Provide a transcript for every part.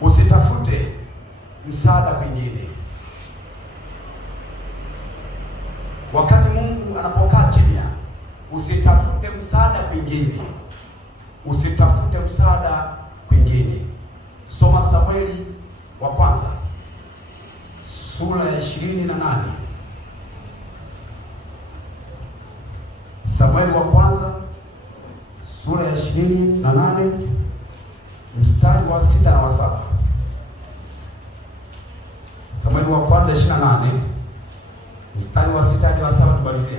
Usitafute msaada kwingine. Wakati Mungu anapokaa kimya, usitafute msaada kwingine. Usitafute msaada kwingine. Soma Samueli wa kwanza sura ya 28. Samueli wa kwanza sura ya 28 mstari wa 6 na wa 7. Samueli wa kwanza 28 mstari wa 6 hadi wa 7, tumalizia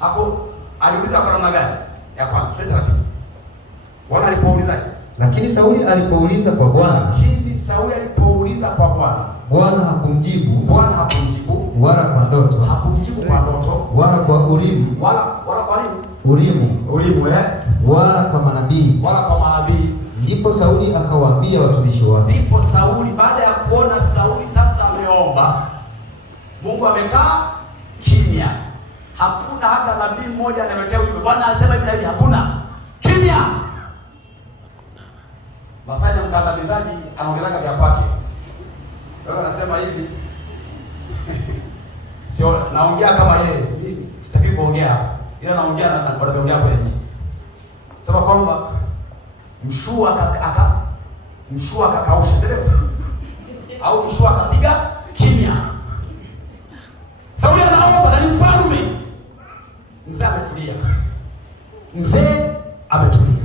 hapo. Aliuliza kwa namna gani? Ya kwanza, twende taratibu. Bwana alipoulizaje? Lakini Sauli alipouliza kwa Bwana, Bwana hakumjibu, wala kwa ndoto, wala kwa Urimu, wala kwa nini? Urimu, wala kwa manabii. Ndipo Sauli akawaambia watumishi wake. Ndipo Sauli, baada ya kuona Sauli sasa ameomba, Mungu amekaa kimya, hakuna hata nabii mmoja analetea ujumbe, Bwana anasema hivi na hivi, hakuna, kimya. Masai ya mkandamizaji anaongezeka vya kwake. Wewe anasema hivi sio, naongea kama yeye, sitaki kuongea hapa, ila naongea na wanaongea kwa nje. Sema kwamba mshua akakausha, sio? Au mshua akapiga kimya. Sauli anaomba na mfalme. Mzee ametulia.